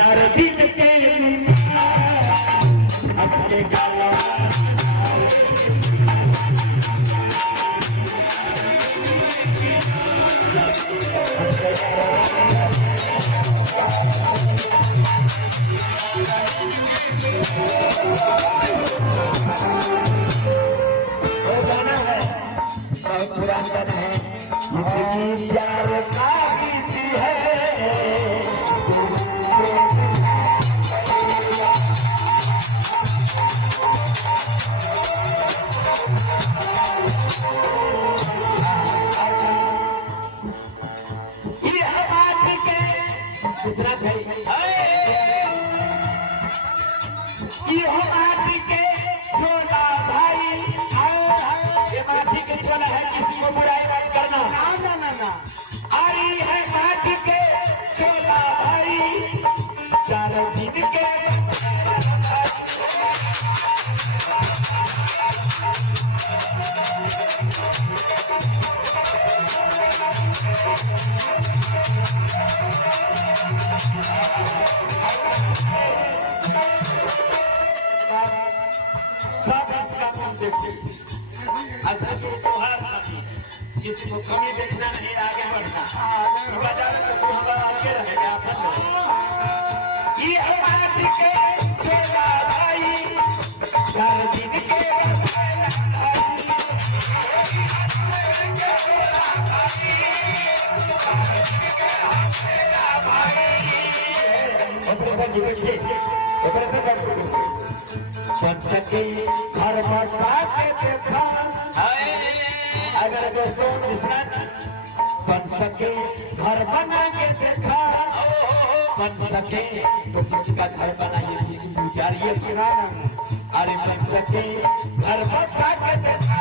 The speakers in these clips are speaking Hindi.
दिन के अपने गावा गाना है बहुत पुराना गाना है जिंदगी यार का सी है किसी को कमी देखना नहीं, आगे बढ़ना। बाजार में तो हमारा आगे रहेगा। ये हमारे के छोटा भाई चार दिन के बन सके हर बसा के देखा अगर दोस्तों बन सके घर बना के देखा बन सके तो किसी का घर बनाइए, किसी को उजारिए, अरे बन सके घर बसा के देखा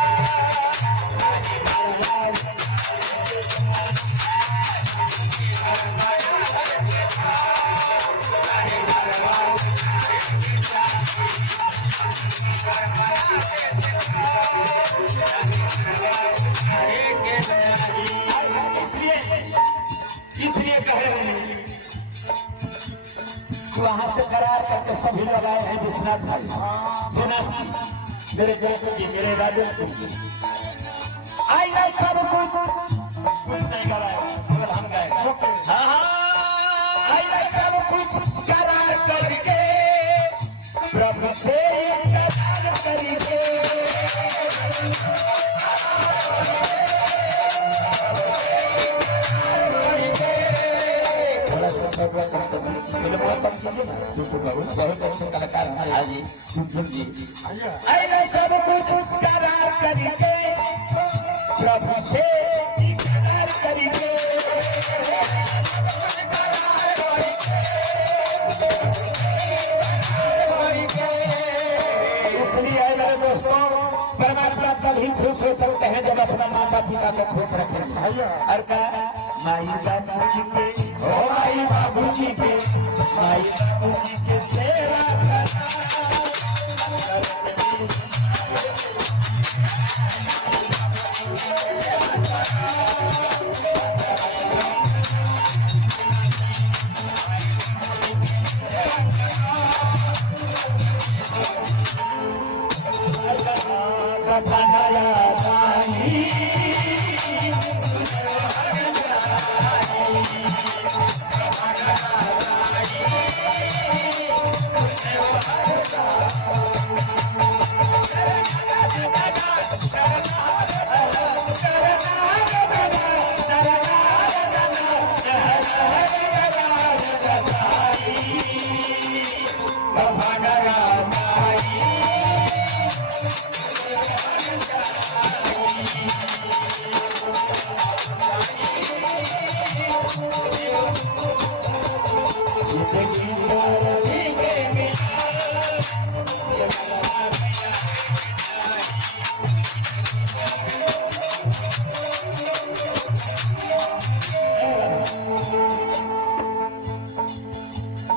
इसलिए कह रहे हैं वहां से करार करके सभी लगाए हैं विश्वनाथ भाई, सोनाथ मेरे जयपुर जी, मेरे राजेंद्र सिंह जी आई ना सब कुछ नहीं कराया, केवल हम गए आई ना सब कुछ करार करके प्रभु से करार करके बहुत अच्छे कलाकार हैं जी, जी ऐसा सब कुछ करार करके प्रभु से करार करके इसलिए मेरे दोस्तों परमात्मा तभी खुश हो सकते हैं जब अपना माता पिता को खुश रखें। और का माई बाबू जी के ओ माई बाबू जी के माई बाबू जी के सेवा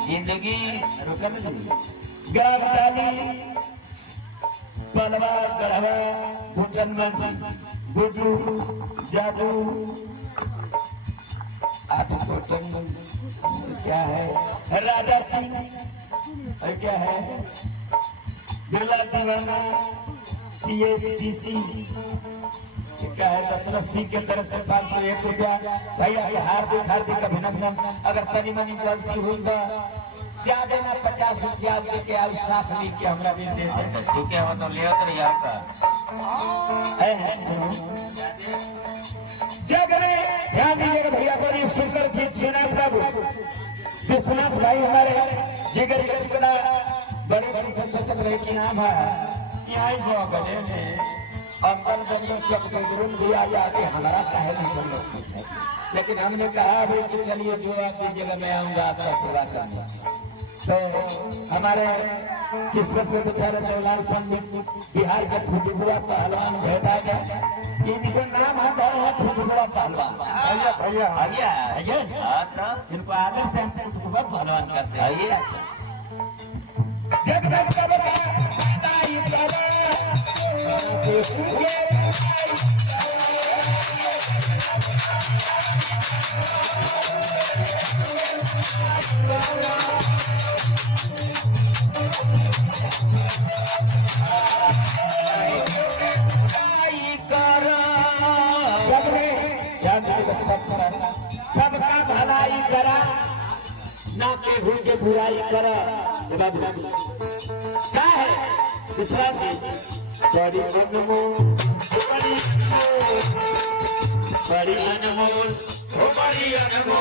जिंदगी गढ़वाली बलवा गढ़वा गुंजन गुड्डू जादू 8 फोटो क्या है राजा सिंह और क्या है बिरला दीवाना GSDC क्या है दशरथ सिंह के तरफ से 501 रुपया। भैया हार्दिक हार्दिक अभिनंदन। अगर तनी मनी गलती हुई तो ज्यादा ना 50 रुपया दे के आप साफ लिख के हमरा भी दे दे। ठीक है मतलब ले कर यहाँ का जग में ध्यान दीजिएगा भैया बड़ी सुंदर चीज सुना प्रभु विश्वनाथ भाई हमारे जिगर के टुकड़ा बड़े बड़े से सोचत रहे कि हाँ भाई यहाँ ही हो गए अंदर बंदर चक रूम दिया जाके हमारा काहे नहीं चल रहा। लेकिन हमने कहा भाई कि चलिए जो आपकी जगह में आऊंगा आपका सेवा करने। तो हमारे किस्मत में बेचारे जवाहरलाल पंडित बिहार के फुटबुआ पहलवान भेटा गया। इनका नाम आता है फुटबुआ पहलवान। इनको आदर से फुटबुआ पहलवान करते हैं। जग में सब सबका भलाई करा ना के भूल के बुराई करा। क्या है विश्वास बड़ी अनमोल बड़ी अनमोल बड़ी अनमोल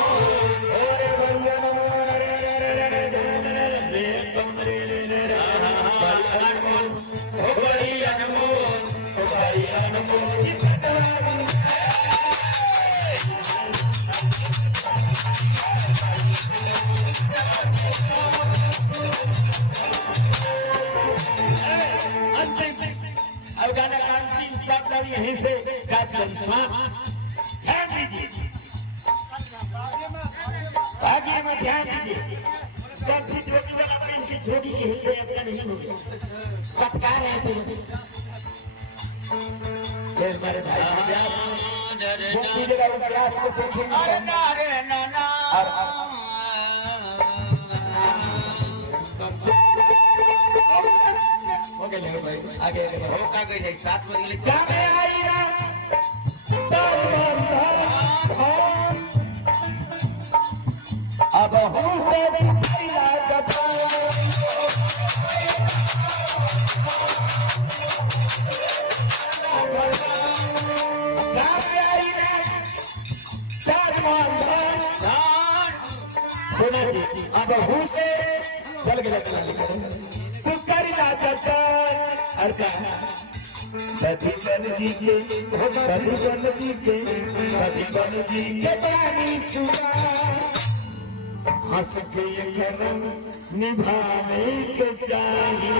यहीं से काज कर ध्यान दीजिए आगे में ध्यान दीजिए। कौन सी जोगी वाला इनकी जोगी की हिलने अपना नहीं हो गया पटका रहे थे हमारे भाई जगह प्रयास को देखेंगे आगे 7 बजे अब सुने जी अब हूँ से चल गए तू कर और सतीबन जी के हंस के करम निभाने के चाहिए।